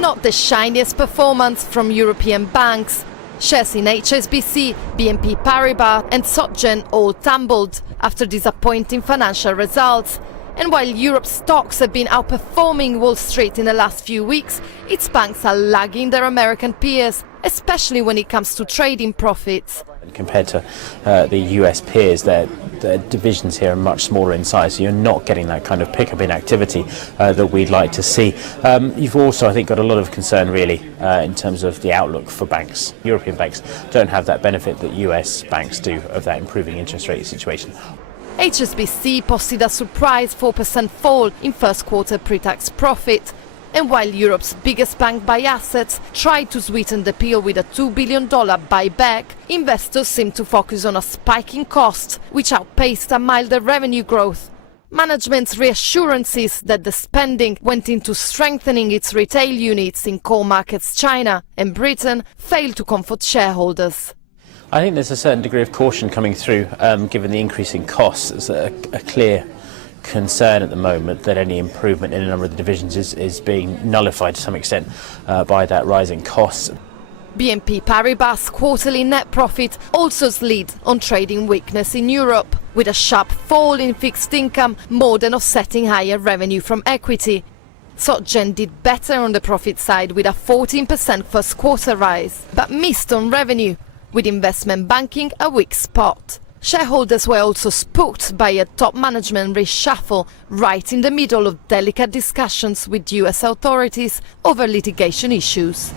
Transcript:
Not the shiniest performance from European banks. Shares in HSBC, BNP Paribas and SocGen all tumbled after disappointing financial results. And while Europe's stocks have been outperforming Wall Street in the last few weeks, its banks are lagging their American peers, especially when it comes to trading profits. Compared to the US peers, their divisions here are much smaller in size, so you're not getting that kind of pickup in activity that we'd like to see. You've also, I think, got a lot of concern really in terms of the outlook for banks. European banks don't have that benefit that US banks do of that improving interest rate situation. HSBC posted a surprise 4% fall in first quarter pre-tax profit. And while Europe's biggest bank by assets tried to sweeten the pill with a $2 billion buyback, investors seem to focus on a spike in costs, which outpaced a milder revenue growth. Management's reassurances that the spending went into strengthening its retail units in core markets China and Britain failed to comfort shareholders. I think there's a certain degree of caution coming through, given the increase in costs. There's a clear concern at the moment that any improvement in a number of the divisions is being nullified to some extent by that rise in costs. BNP Paribas' quarterly net profit also slid on trading weakness in Europe, with a sharp fall in fixed income more than offsetting higher revenue from equity. SocGen did better on the profit side with a 14% first quarter rise, but missed on revenue, with investment banking a weak spot. Shareholders were also spooked by a top management reshuffle right in the middle of delicate discussions with US authorities over litigation issues.